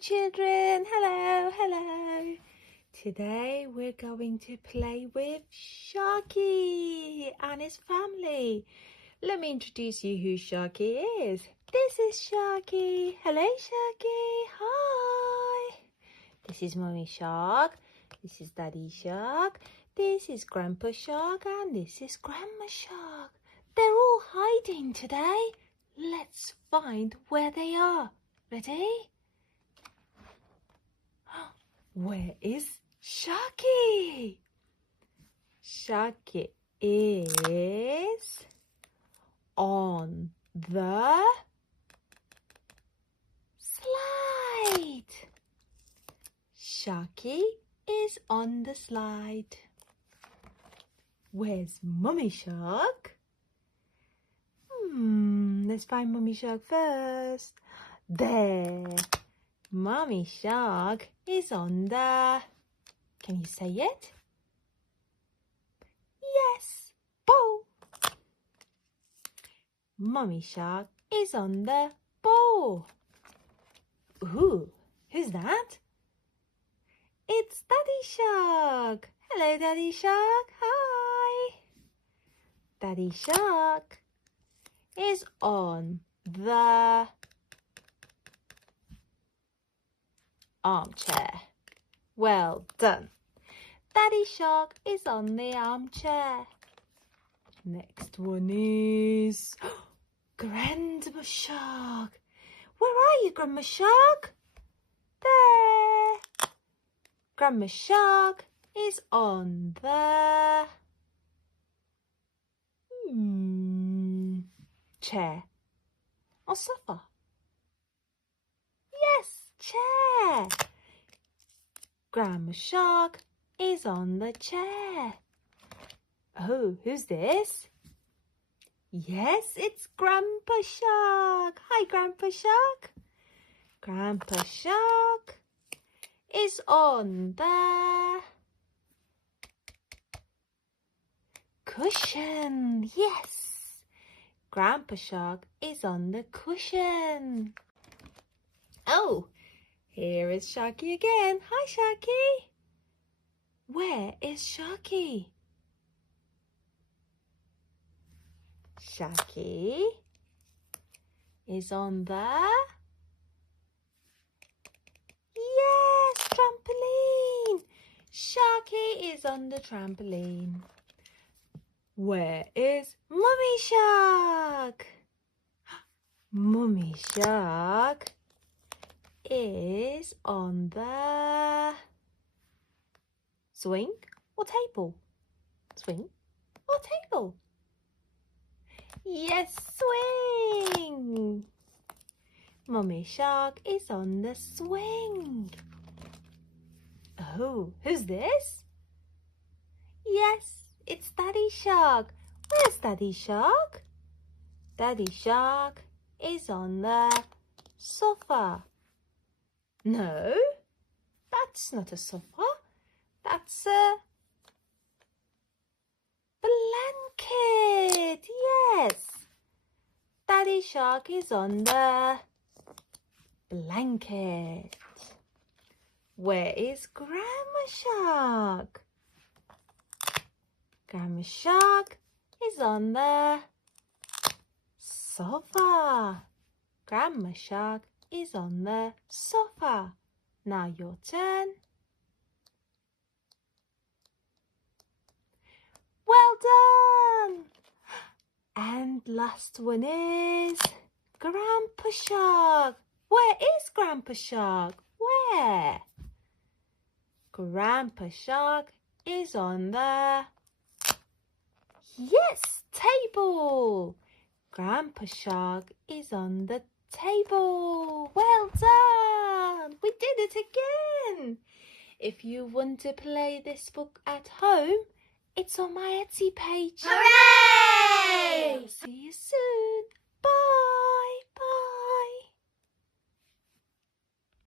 children. Hello. Today we're going to play with Sharky and his family. Let me introduce you who Sharky is. This is Sharky. Hello, Sharky. Hi. This is Mummy Shark. This is Daddy Shark. This is Grandpa Shark and this is Grandma Shark. They're all hiding today. Let's find where they are. Ready? Where is Sharky? Sharky is on the slide. Sharky is on the slide. Where's Mummy Shark? Let's find Mummy Shark first. There. Mummy Shark is on the... Can you say it? Yes. Bowl. Mummy Shark is on the bowl. Ooh, who's that? It's Daddy Shark. Hello, Daddy Shark. Hi. Daddy Shark is on the armchair. Well done. Daddy Shark is on the armchair. Next one is Grandma Shark. Where are you, Grandma Shark? There. Grandma Shark is on the chair or sofa. Yes, chair. Grandma Shark is on the chair. Oh, who's this? Yes, it's Grandpa Shark. Hi, Grandpa Shark. Grandpa Shark is on the cushion. Yes. Grandpa Shark is on the cushion. Oh, here is Sharky again. Hi, Sharky. Where is Sharky? Sharky is on the... Yes, trampoline. Sharky is on the trampoline. Where is Mummy Shark? Mummy Shark is on the swing or table? Swing or table? Yes, swing. Mummy Shark is on the swing. Oh, who's this? Yes, it's Daddy Shark. Where's Daddy Shark? Daddy Shark is on the sofa. No, that's not a sofa. That's a blanket. Yes. Daddy Shark is on the blanket. Where is Grandma Shark? Grandma Shark is on the sofa. Grandma Shark is on the sofa. Now your turn. Well done. And last one is Grandpa Shark. Where is Grandpa Shark? Where? Grandpa Shark is on the... Yes, table. Grandpa Shark is on the table. Well done. We did it again. If you want to play this book at home, it's on my Etsy page. Hooray! See you soon.